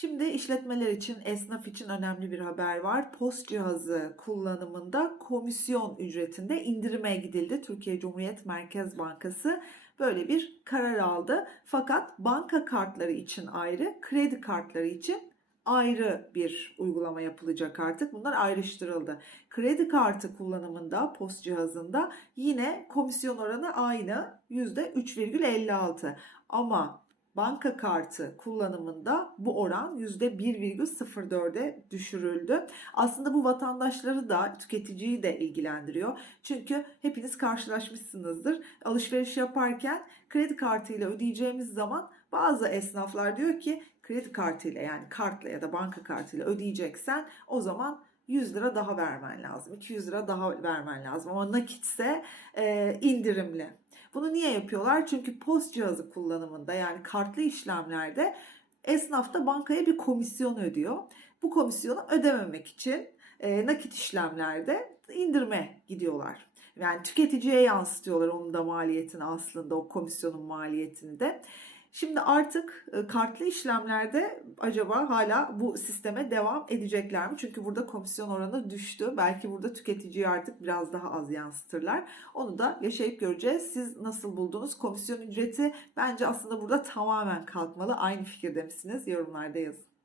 Şimdi işletmeler için, esnaf için önemli bir haber var. Post cihazı kullanımında komisyon ücretinde indirime gidildi. Türkiye Cumhuriyet Merkez Bankası böyle bir karar aldı. Fakat banka kartları için ayrı, kredi kartları için ayrı bir uygulama yapılacak artık. Bunlar ayrıştırıldı. Kredi kartı kullanımında post cihazında yine komisyon oranı aynı %3,56 ama banka kartı kullanımında bu oran %1,04'e düşürüldü. Aslında bu vatandaşları da tüketiciyi de ilgilendiriyor. Çünkü hepiniz karşılaşmışsınızdır. Alışveriş yaparken kredi kartıyla ödeyeceğimiz zaman bazı esnaflar diyor ki kredi kartıyla yani kartla ya da banka kartıyla ödeyeceksen o zaman 100 lira daha vermen lazım. 200 lira daha vermen lazım. Ama nakitse e, indirimli. Bunu niye yapıyorlar? Çünkü post cihazı kullanımında yani kartlı işlemlerde esnaf da bankaya bir komisyon ödüyor. Bu komisyonu ödememek için e, nakit işlemlerde indirime gidiyorlar. Yani tüketiciye yansıtıyorlar onun da maliyetini aslında o komisyonun maliyetini de. Şimdi artık e, kartlı işlemlerde acaba hala bu sisteme devam edecekler mi? Çünkü burada komisyon oranı düştü. Belki burada tüketiciyi artık biraz daha az yansıtırlar. Onu da yaşayıp göreceğiz. Siz nasıl buldunuz? Komisyon ücreti bence aslında burada tamamen kalkmalı. Aynı fikirde misiniz? Yorumlarda yazın.